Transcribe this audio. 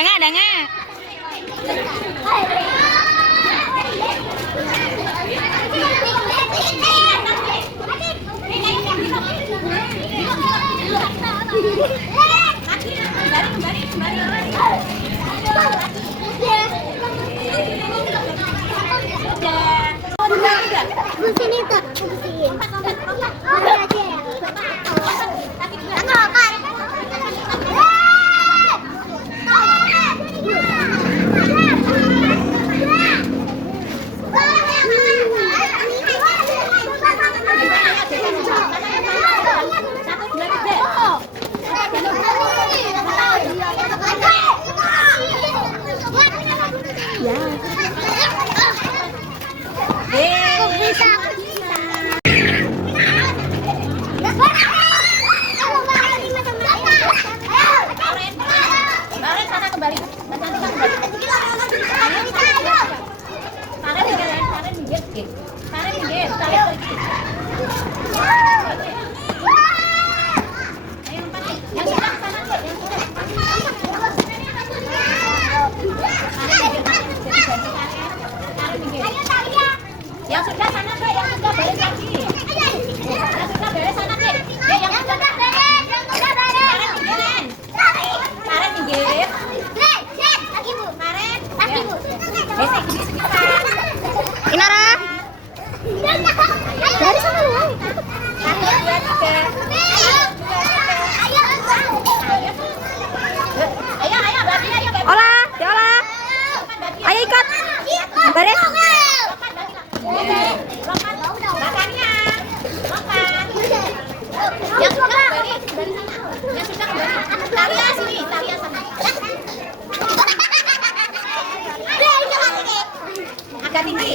Danga. Sini tak, bersihin. Yang sudah sana Dek, yang sudah beres lagi. Yang sudah beres sana Dek. Yang sudah beres, yang sudah beres. Karen minggir. Lagi Bu. Karen. Lagi Bu. Besok gini sekitar. Inara. Dari sana lu. Satu, dua, tiga. Ayo, babi, ayo babi. Olah, diolah. Ayo ikut. Beres. Lompat, makannya. Lompat. Yang sudah kembali dari sana. Yang sudah kembali. Talia sini, Talia sana. Agak tinggi.